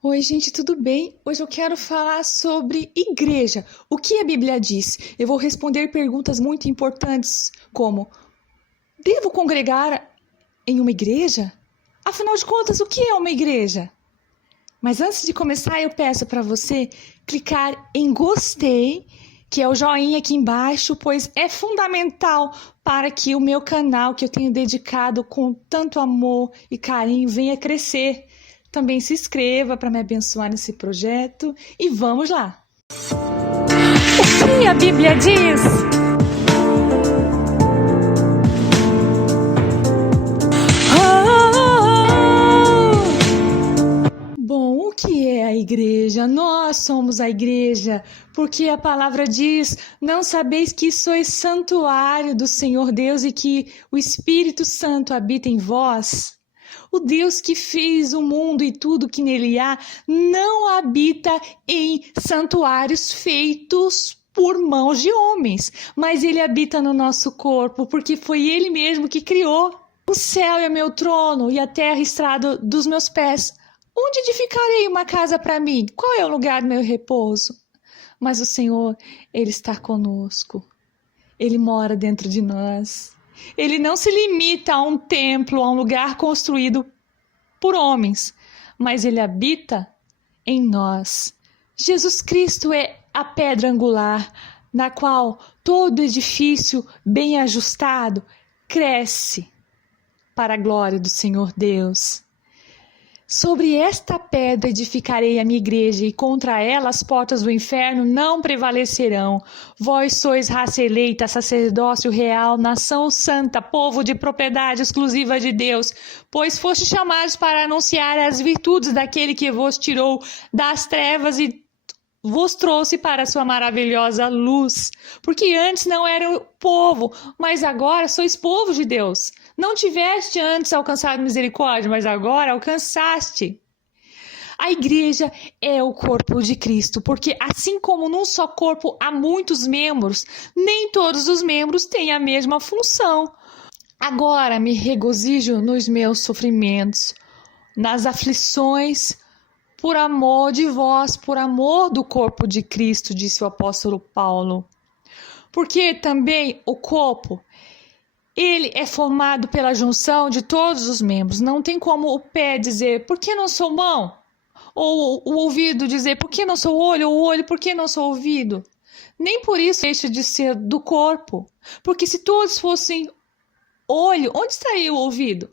Oi, gente, tudo bem? Hoje eu quero falar sobre igreja. O que a Bíblia diz? Eu vou responder perguntas muito importantes, como: devo congregar em uma igreja? Afinal de contas, o que é uma igreja? Mas antes de começar, eu peço para você clicar em gostei, que é o joinha aqui embaixo, pois é fundamental para que o meu canal, que eu tenho dedicado com tanto amor e carinho, venha crescer. Também se inscreva para me abençoar nesse projeto e vamos lá! O que a Bíblia diz? Bom, o que é a igreja? Nós somos a igreja, porque a palavra diz: não sabeis que sois santuário do Senhor Deus e que o Espírito Santo habita em vós? O Deus que fez o mundo e tudo que nele há não habita em santuários feitos por mãos de homens, mas ele habita no nosso corpo, porque foi ele mesmo que criou. O céu é meu trono e a terra estrado dos meus pés. Onde edificarei uma casa para mim? Qual é o lugar do meu repouso? Mas o Senhor, Ele está conosco. Ele mora dentro de nós. Ele não se limita a um templo, a um lugar construído por homens, mas Ele habita em nós. Jesus Cristo é a pedra angular, na qual todo edifício bem ajustado cresce para a glória do Senhor Deus. Sobre esta pedra edificarei a minha igreja, e contra ela as portas do inferno não prevalecerão. Vós sois raça eleita, sacerdócio real, nação santa, povo de propriedade exclusiva de Deus, pois foste chamados para anunciar as virtudes daquele que vos tirou das trevas e vos trouxe para a sua maravilhosa luz. Porque antes não eram povo, mas agora sois povo de Deus. Não tiveste antes alcançado misericórdia, mas agora alcançaste. A igreja é o corpo de Cristo, porque assim como num só corpo há muitos membros, nem todos os membros têm a mesma função. Agora me regozijo nos meus sofrimentos, nas aflições, por amor de vós, por amor do corpo de Cristo, disse o apóstolo Paulo. Porque também o corpo, ele é formado pela junção de todos os membros. Não tem como o pé dizer, por que não sou mão? Ou o ouvido dizer, por que não sou olho? Ou o olho, por que não sou ouvido? Nem por isso deixa de ser do corpo. Porque se todos fossem olho, onde estaria o ouvido?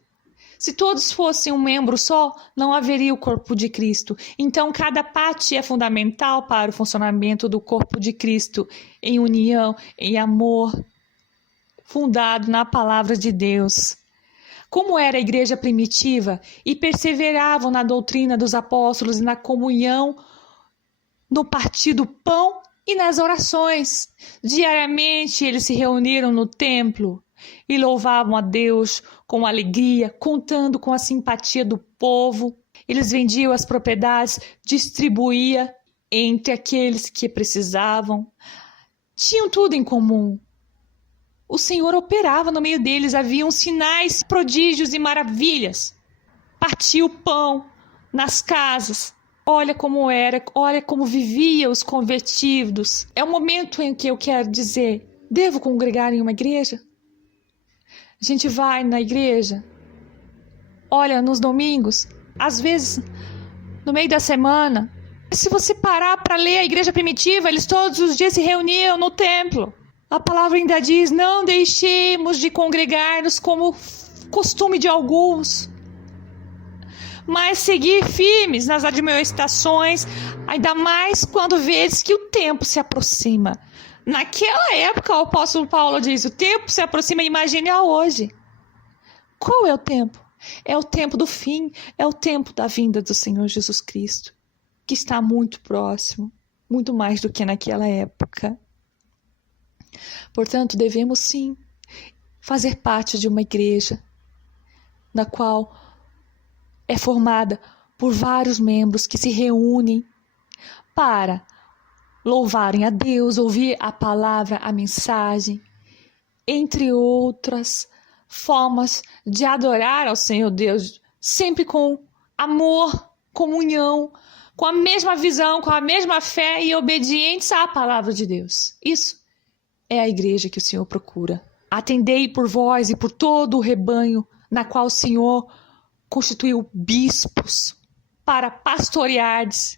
Se todos fossem um membro só, não haveria o corpo de Cristo. Então, cada parte é fundamental para o funcionamento do corpo de Cristo, em união, em amor, fundado na palavra de Deus. Como era a igreja primitiva, e perseveravam na doutrina dos apóstolos e na comunhão, no partir do pão e nas orações. Diariamente eles se reuniram no templo e louvavam a Deus com alegria, contando com a simpatia do povo. Eles vendiam as propriedades, distribuíam entre aqueles que precisavam. Tinham tudo em comum. O Senhor operava no meio deles, haviam sinais, prodígios e maravilhas. Partia o pão nas casas. Olha como era, olha como viviam os convertidos. É o momento em que eu quero dizer, devo congregar em uma igreja? A gente vai na igreja, olha, nos domingos, às vezes no meio da semana. Se você parar para ler a igreja primitiva, eles todos os dias se reuniam no templo. A palavra ainda diz, não deixemos de congregar-nos como costume de alguns, mas seguir firmes nas admoestações, ainda mais quando vês que o tempo se aproxima. Naquela época, o apóstolo Paulo diz, o tempo se aproxima, imagine a hoje. Qual é o tempo? É o tempo do fim, é o tempo da vinda do Senhor Jesus Cristo, que está muito próximo, muito mais do que naquela época. Portanto, devemos sim fazer parte de uma igreja na qual é formada por vários membros que se reúnem para louvarem a Deus, ouvir a palavra, a mensagem, entre outras formas de adorar ao Senhor Deus, sempre com amor, comunhão, com a mesma visão, com a mesma fé e obedientes à palavra de Deus. Isso é a igreja que o Senhor procura. Atendei por vós e por todo o rebanho, na qual o Senhor constituiu bispos para pastoreardes.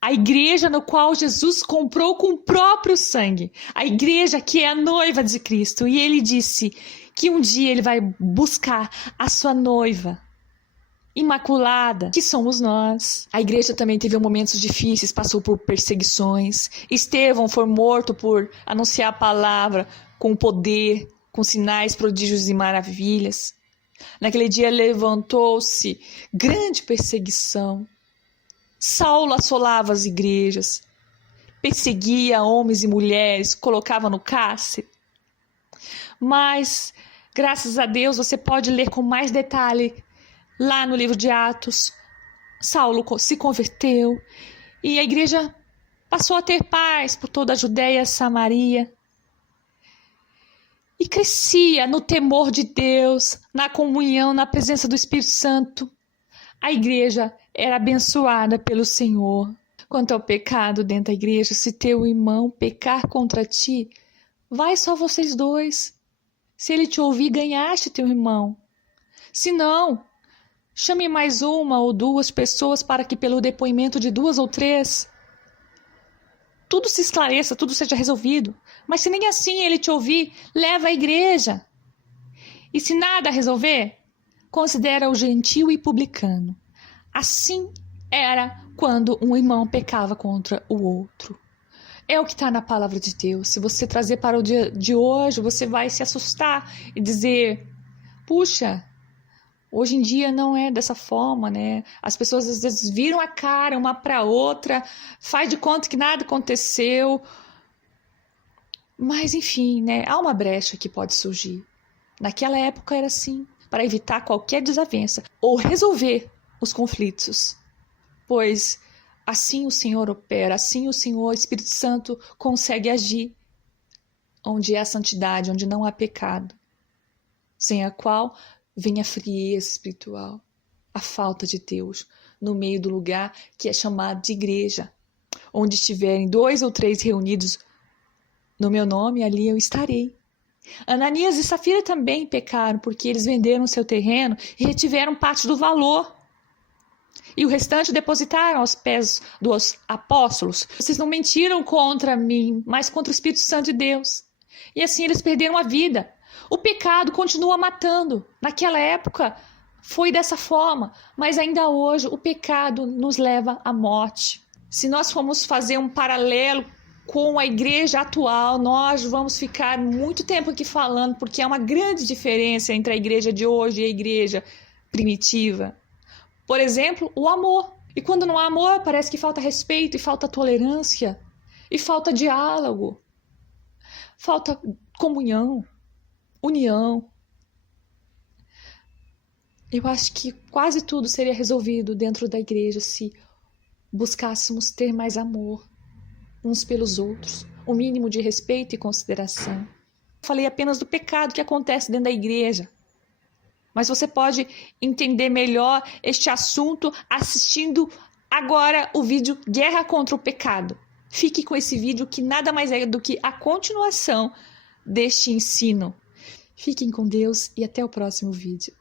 A igreja no qual Jesus comprou com o próprio sangue. A igreja que é a noiva de Cristo. E ele disse que um dia ele vai buscar a sua noiva imaculada, que somos nós. A igreja também teve momentos difíceis, passou por perseguições. Estevão foi morto por anunciar a palavra com poder, com sinais, prodígios e maravilhas. Naquele dia levantou-se grande perseguição. Saulo assolava as igrejas, perseguia homens e mulheres, colocava no cárcere. Mas, graças a Deus, você pode ler com mais detalhe lá no livro de Atos. Saulo se converteu e a igreja passou a ter paz por toda a Judéia e Samaria. E crescia no temor de Deus, na comunhão, na presença do Espírito Santo. A igreja era abençoada pelo Senhor. Quanto ao pecado dentro da igreja, se teu irmão pecar contra ti, vai só vocês dois. Se ele te ouvir, ganhaste teu irmão. Se não, chame mais uma ou duas pessoas para que pelo depoimento de 2 ou 3, tudo se esclareça, tudo seja resolvido. Mas se nem assim ele te ouvir, leva à igreja. E se nada resolver, considera o gentil e publicano. Assim era quando um irmão pecava contra o outro. É o que está na palavra de Deus. Se você trazer para o dia de hoje, você vai se assustar e dizer, puxa, hoje em dia não é dessa forma, né? As pessoas às vezes viram a cara uma para outra, faz de conta que nada aconteceu. Mas enfim, né? Há uma brecha que pode surgir. Naquela época era assim, para evitar qualquer desavença ou resolver os conflitos. Pois assim o Senhor opera, assim o Senhor, Espírito Santo, consegue agir onde há santidade, onde não há pecado, sem a qual vem a frieza espiritual, a falta de Deus, no meio do lugar que é chamado de igreja. Onde estiverem 2 ou 3 reunidos no meu nome, ali eu estarei. Ananias e Safira também pecaram, porque eles venderam seu terreno e retiveram parte do valor. E o restante depositaram aos pés dos apóstolos. Vocês não mentiram contra mim, mas contra o Espírito Santo de Deus. E assim eles perderam a vida. O pecado continua matando. Naquela época foi dessa forma, mas ainda hoje o pecado nos leva à morte. Se nós formos fazer um paralelo com a igreja atual, nós vamos ficar muito tempo aqui falando, porque há uma grande diferença entre a igreja de hoje e a igreja primitiva. Por exemplo, o amor. E quando não há amor, parece que falta respeito, e falta tolerância, e falta diálogo, falta comunhão, união. Eu acho que quase tudo seria resolvido dentro da igreja se buscássemos ter mais amor uns pelos outros, o mínimo de respeito e consideração. Falei apenas do pecado que acontece dentro da igreja. Mas você pode entender melhor este assunto assistindo agora o vídeo Guerra contra o Pecado. Fique com esse vídeo que nada mais é do que a continuação deste ensino. Fiquem com Deus e até o próximo vídeo.